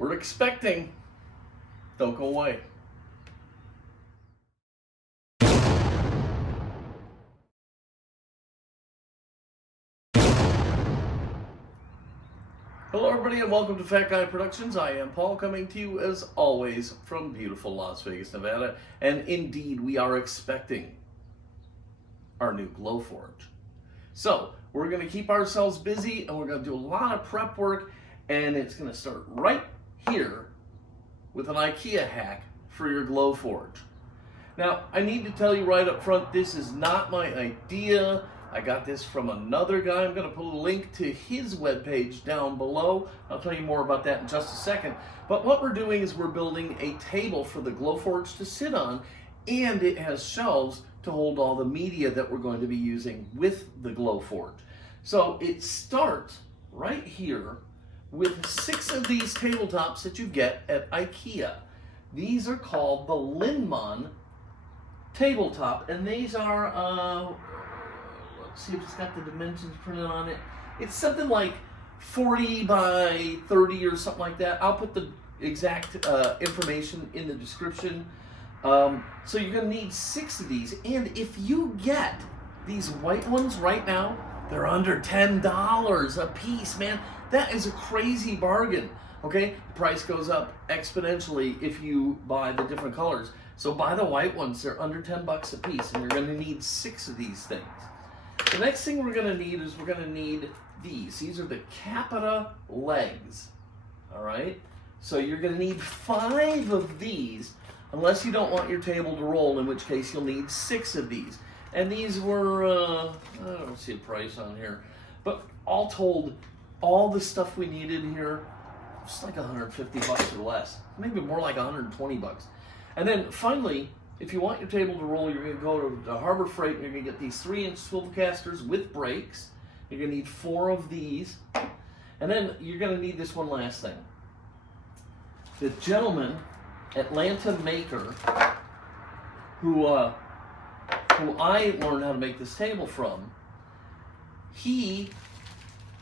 We're expecting. Don't go away. Hello everybody and welcome to Fat Guy Productions. I am Paul, coming to you as always from beautiful Las Vegas, Nevada. And indeed we are expecting our new Glowforge. So we're going to keep ourselves busy and we're going to do a lot of prep work, and it's going to start right here with an IKEA hack for your Glowforge. Now I need to tell you right up front, this is not my idea. I got this from another guy. I'm going to put a link to his webpage down below. I'll tell you more about that in just a second. But what we're doing is we're building a table for the Glowforge to sit on, and it has shelves to hold all the media that we're going to be using with the Glowforge. So it starts right here with 6 of these tabletops that you get at IKEA. These are called the Linman tabletop, and these are let's see if it's got the dimensions printed on it. It's something like 40 by 30 or something like that. I'll put the exact information in the description. So you're going to need 6 of these, and if you get these white ones right now, they're under $10 a piece, man. That is a crazy bargain. Okay, the price goes up exponentially if you buy the different colors. So buy the white ones. They're under 10 bucks a piece, and you're going to need 6 of these things. The next thing we're going to need is we're going to need these. These are the capita legs. All right, so you're going to need 5 of these, unless you don't want your table to roll, in which case you'll need 6 of these. And these were, I don't see a price on here, but all told, all the stuff we needed here, just like 150 bucks or less, maybe more like 120 bucks. And then finally, if you want your table to roll, you're going to go to Harbor Freight and you're going to get these 3-inch swivel casters with brakes. You're going to need 4 of these. And then you're going to need this one last thing. The gentleman, Atlanta maker, who I learned how to make this table from, he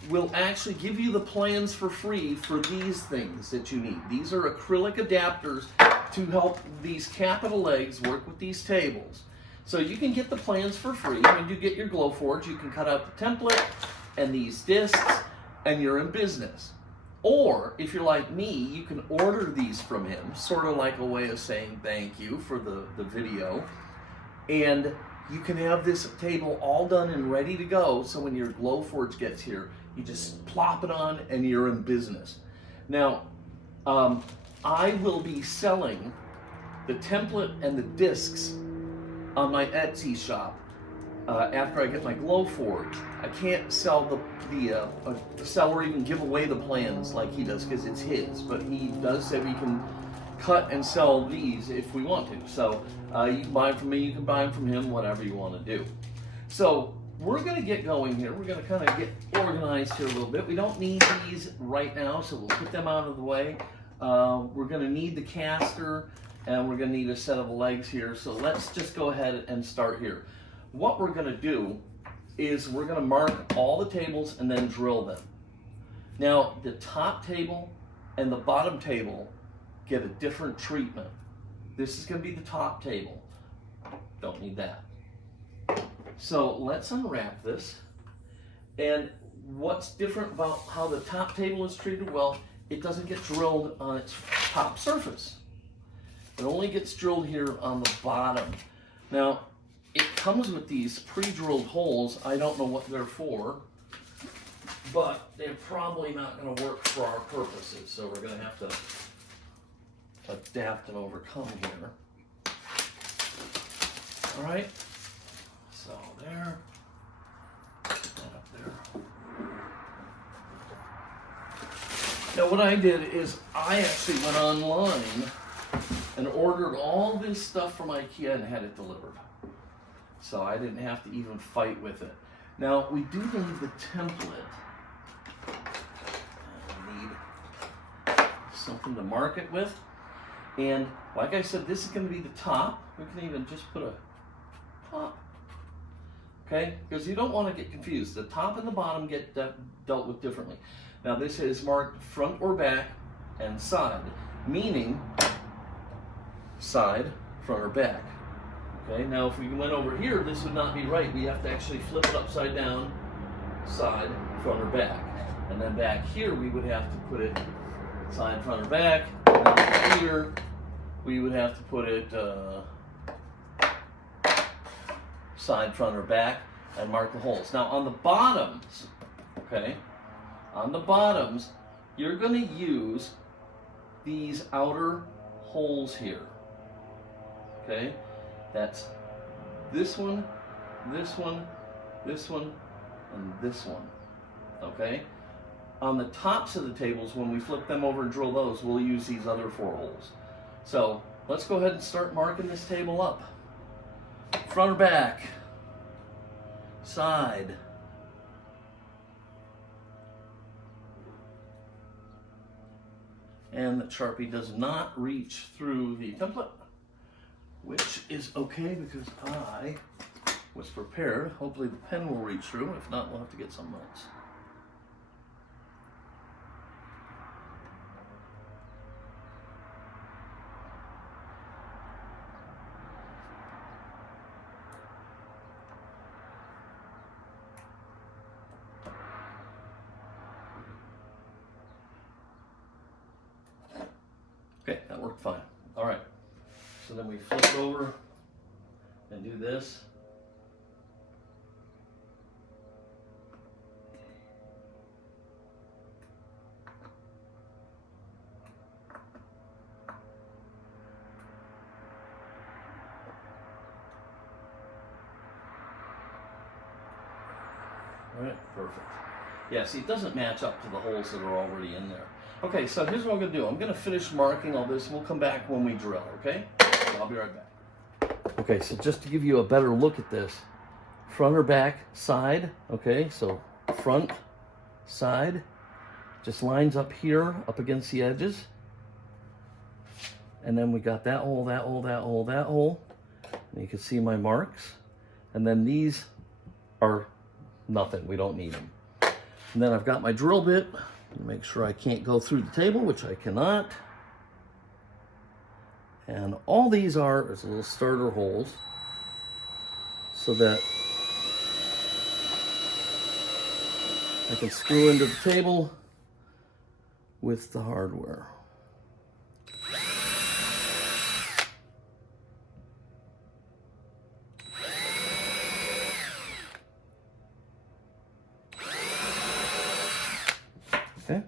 will actually give you the plans for free for these things that you need. These are acrylic adapters to help these capital legs work with these tables. So you can get the plans for free. When you get your Glowforge, you can cut out the template and these discs, and you're in business. Or if you're like me, you can order these from him, sort of like a way of saying thank you for the video. And you can have this table all done and ready to go, so when your Glowforge gets here, you just plop it on and you're in business. Now, I will be selling the template and the discs on my Etsy shop after I get my Glowforge. I can't sell sell or even give away the plans like he does, because it's his, but he does say we can cut and sell these if we want to. So you can buy them from me, you can buy them from him, whatever you want to do. So we're going to get going here. We're going to kind of get organized here a little bit. We don't need these right now, so we'll put them out of the way. We're going to need the caster, and we're going to need a set of legs here. So let's just go ahead and start here. What we're going to do is we're going to mark all the tables and then drill them. Now, the top table and the bottom table get a different treatment. This is going to be the top table. Don't need that. So let's unwrap this. And what's different about how the top table is treated? Well, it doesn't get drilled on its top surface. It only gets drilled here on the bottom. Now, it comes with these pre-drilled holes. I don't know what they're for, but they're probably not going to work for our purposes. So we're going to have to adapt and overcome here. All right. So there. Put that up there. Now what I did is I actually went online and ordered all this stuff from IKEA and had it delivered. So I didn't have to even fight with it. Now we do need the template. I need something to mark it with. And like I said, this is going to be the top. We can even just put a top. Okay, because you don't want to get confused. The top and the bottom get dealt with differently. Now this is marked front or back, and side, meaning side, front, or back. Okay, now if we went over here, this would not be right. We have to actually flip it upside down, side, front, or back. And then back here, we would have to put it side, front, or back. And then here, we would have to put it side, front, or back, and mark the holes. Now on the bottoms, okay, on the bottoms, you're going to use these outer holes here. Okay, that's this one, this one, this one, and this one. Okay, on the tops of the tables, when we flip them over and drill those, we'll use these other 4 holes. So let's go ahead and start marking this table up. Front or back, side, and the Sharpie does not reach through the template, which is okay because I was prepared. Hopefully the pen will reach through. If not, we'll have to get something else. Okay, that worked fine. All right, so then we flip it over and do this. All right, perfect. Yeah, see, it doesn't match up to the holes that are already in there. Okay, so here's what I'm going to do. I'm going to finish marking all this, and we'll come back when we drill, okay? So I'll be right back. Okay, so just to give you a better look at this, front or back, side, okay? So front, side, just lines up here, up against the edges. And then we got that hole, that hole, that hole, that hole. And you can see my marks. And then these are nothing, we don't need them. And then I've got my drill bit. Make sure I can't go through the table, which I cannot. And all these are is little starter holes so that I can screw into the table with the hardware. Okay,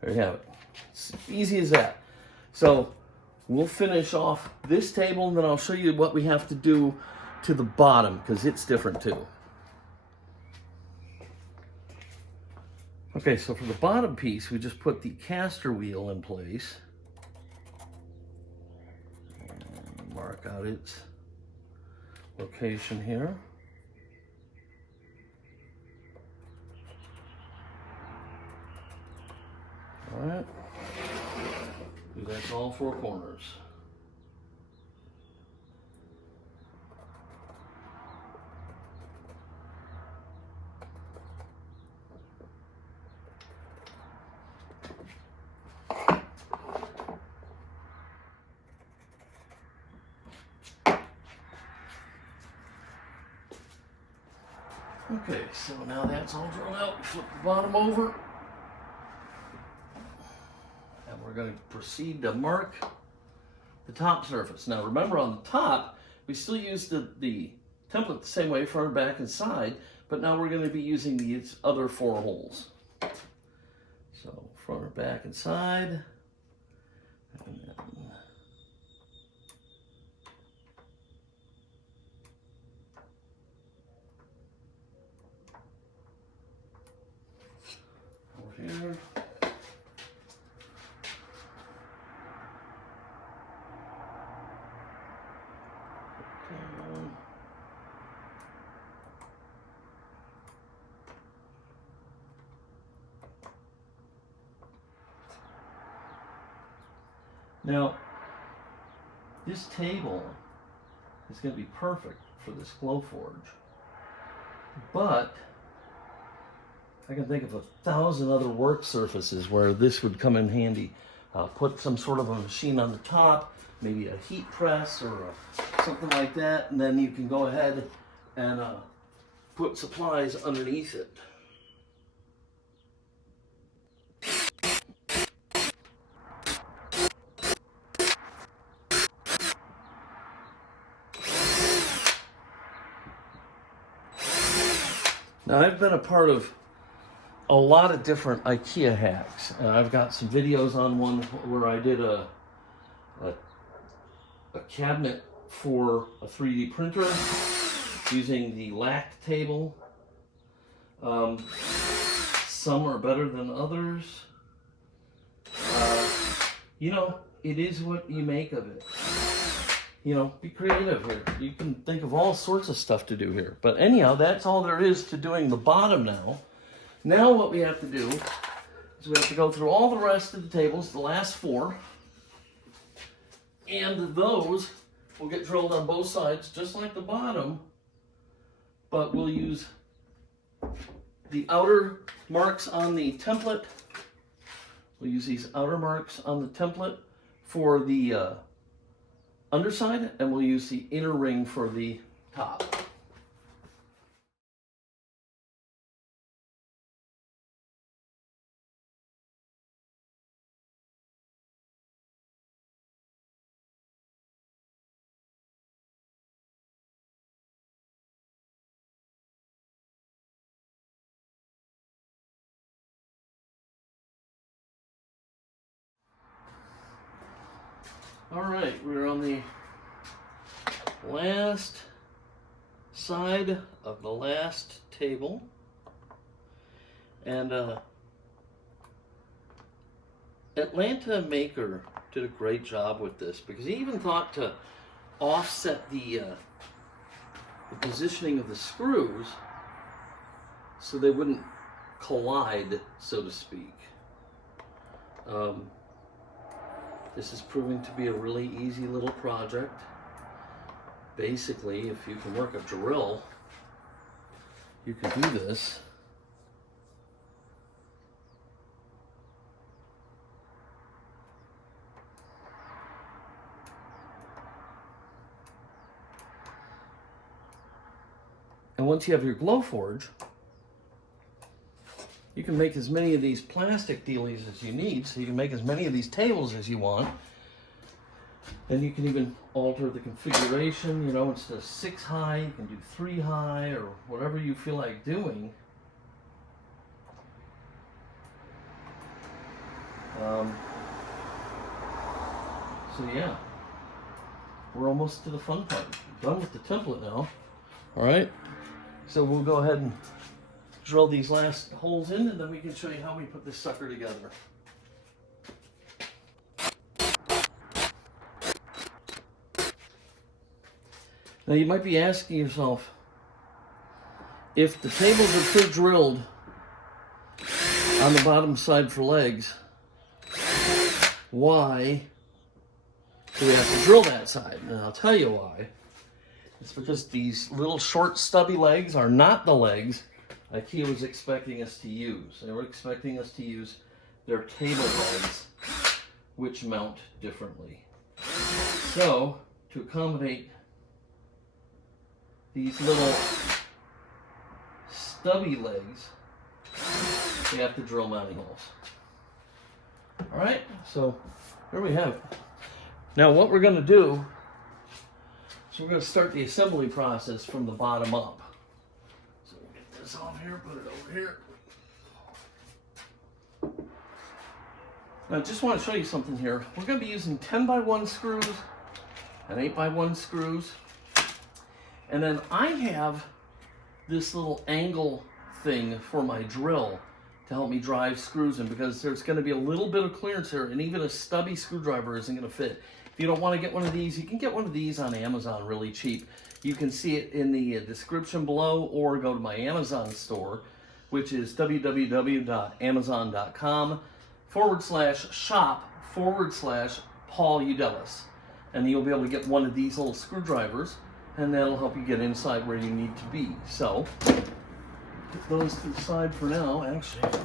there you have it. It's easy as that. So we'll finish off this table, and then I'll show you what we have to do to the bottom, because it's different too. Okay, so for the bottom piece, we just put the caster wheel in place. And mark out its location here. All right, do that to all 4 corners. Okay, so now that's all drilled out. Flip the bottom over. We're going to proceed to mark the top surface. Now remember, on the top, we still use the template the same way, front, back, and side, but now we're going to be using these other 4 holes. So front or back and side. And then over here. Now, this table is going to be perfect for this Glowforge, but I can think of 1,000 other work surfaces where this would come in handy. Put some sort of a machine on the top, maybe a heat press or something like that, and then you can go ahead and put supplies underneath it. Now, I've been a part of a lot of different IKEA hacks. I've got some videos on one where I did a cabinet for a 3D printer using the lac table. Some are better than others. You know, it is what you make of it. You know, be creative here. You can think of all sorts of stuff to do here. But anyhow, that's all there is to doing the bottom now. Now what we have to do is we have to go through all the rest of the tables, the last 4. And those will get drilled on both sides, just like the bottom. But we'll use the outer marks on the template. We'll use these outer marks on the template for the underside, and we'll use the inner ring for the top. All right, we're on the last side of the last table, and Atlanta Maker did a great job with this, because he even thought to offset the positioning of the screws so they wouldn't collide, so to speak. This is proving to be a really easy little project. Basically, if you can work a drill, you can do this. And once you have your Glowforge, you can make as many of these plastic dealies as you need, so you can make as many of these tables as you want. And you can even alter the configuration, you know, instead of 6 high, you can do 3 high, or whatever you feel like doing. So yeah, we're almost to the fun part. Done with the template now. All right, so we'll go ahead and drill these last holes in, and then we can show you how we put this sucker together. Now you might be asking yourself, if the tables are pre-drilled on the bottom side for legs, why do we have to drill that side? And I'll tell you why. It's because these little short stubby legs are not the legs IKEA was expecting us to use. They were expecting us to use their table legs, which mount differently. So, to accommodate these little stubby legs, we have to drill mounting holes. All right, so here we have it. Now what we're going to do is we're going to start the assembly process from the bottom up. So we'll get this off here, put it over here. Now I just want to show you something here. We're going to be using 10x1 screws and 8x1 screws. And then I have this little angle thing for my drill to help me drive screws in, because there's going to be a little bit of clearance here, and even a stubby screwdriver isn't going to fit. If you don't want to get one of these, you can get one of these on Amazon really cheap. You can see it in the description below, or go to my Amazon store, which is www.amazon.com/shop/Paul Udelis. And you'll be able to get one of these little screwdrivers, and that'll help you get inside where you need to be. So Put those to the side for now, actually.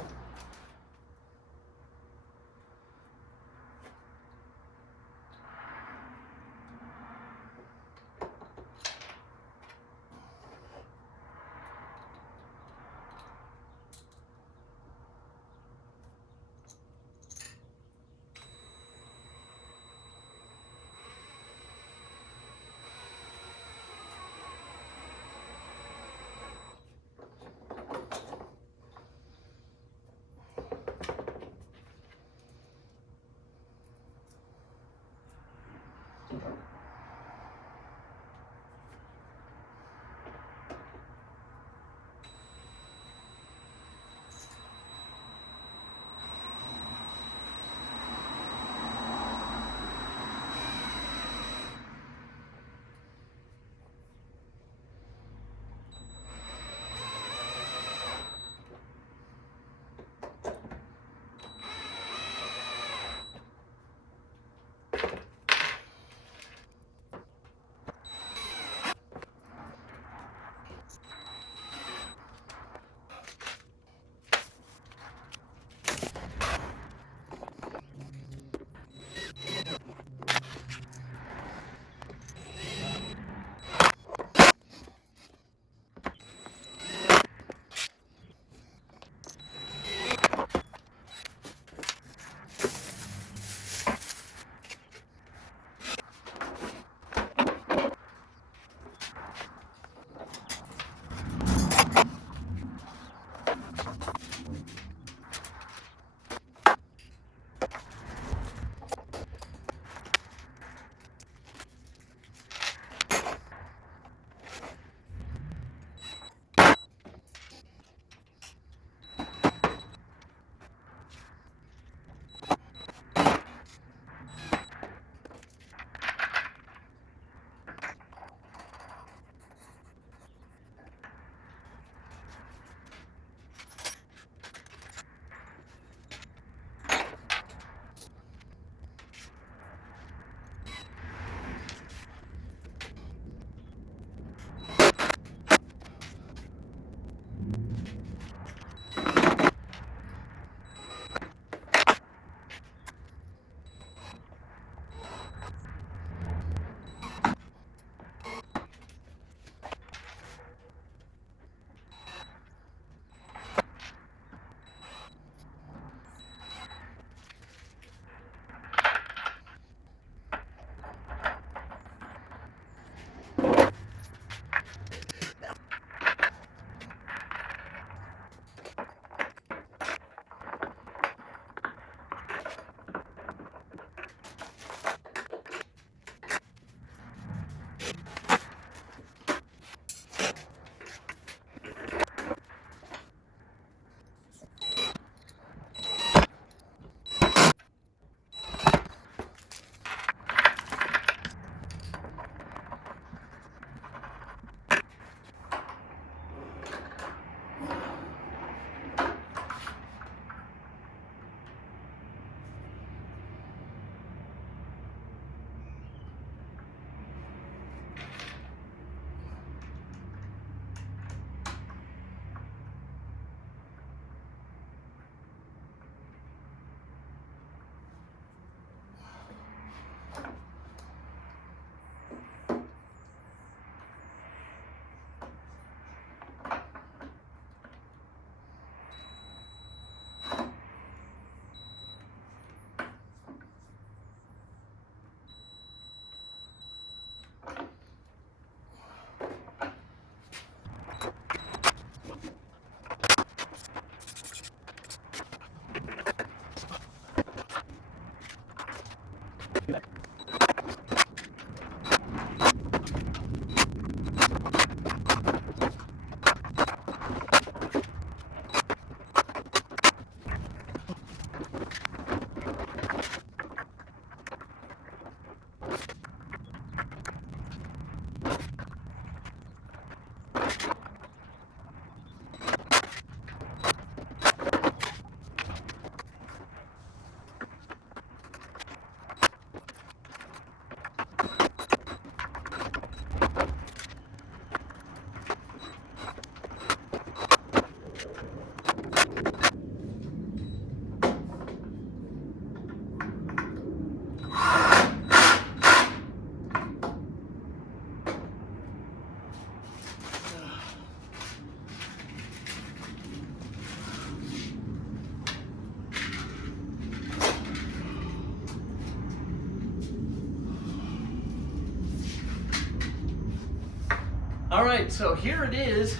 All right, so here it is,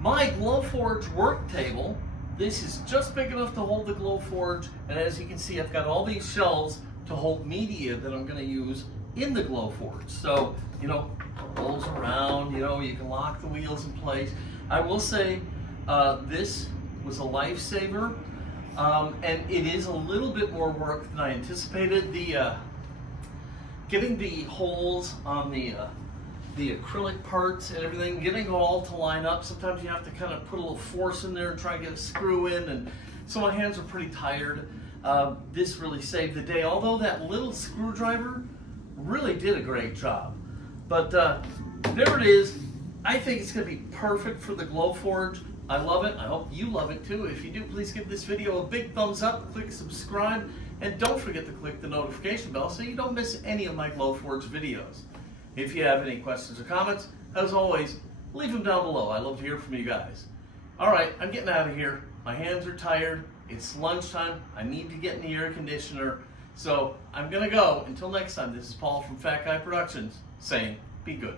my Glowforge work table. This is just big enough to hold the Glowforge, and as you can see, I've got all these shelves to hold media that I'm going to use in the Glowforge. So, you know, it rolls around, you know, you can lock the wheels in place. I will say this was a lifesaver, and it is a little bit more work than I anticipated. Getting the holes on the acrylic parts and everything, getting it all to line up. Sometimes you have to kind of put a little force in there and try and get a screw in, and so my hands are pretty tired. This really saved the day, although that little screwdriver really did a great job. But there it is. I think it's going to be perfect for the Glowforge. I love it. I hope you love it too. If you do, please give this video a big thumbs up, click subscribe, and don't forget to click the notification bell so you don't miss any of my Glowforge videos. If you have any questions or comments, as always, leave them down below. I love to hear from you guys. All right, I'm getting out of here. My hands are tired. It's lunchtime. I need to get in the air conditioner. So I'm going to go. Until next time, this is Paul from Fat Guy Productions saying, be good.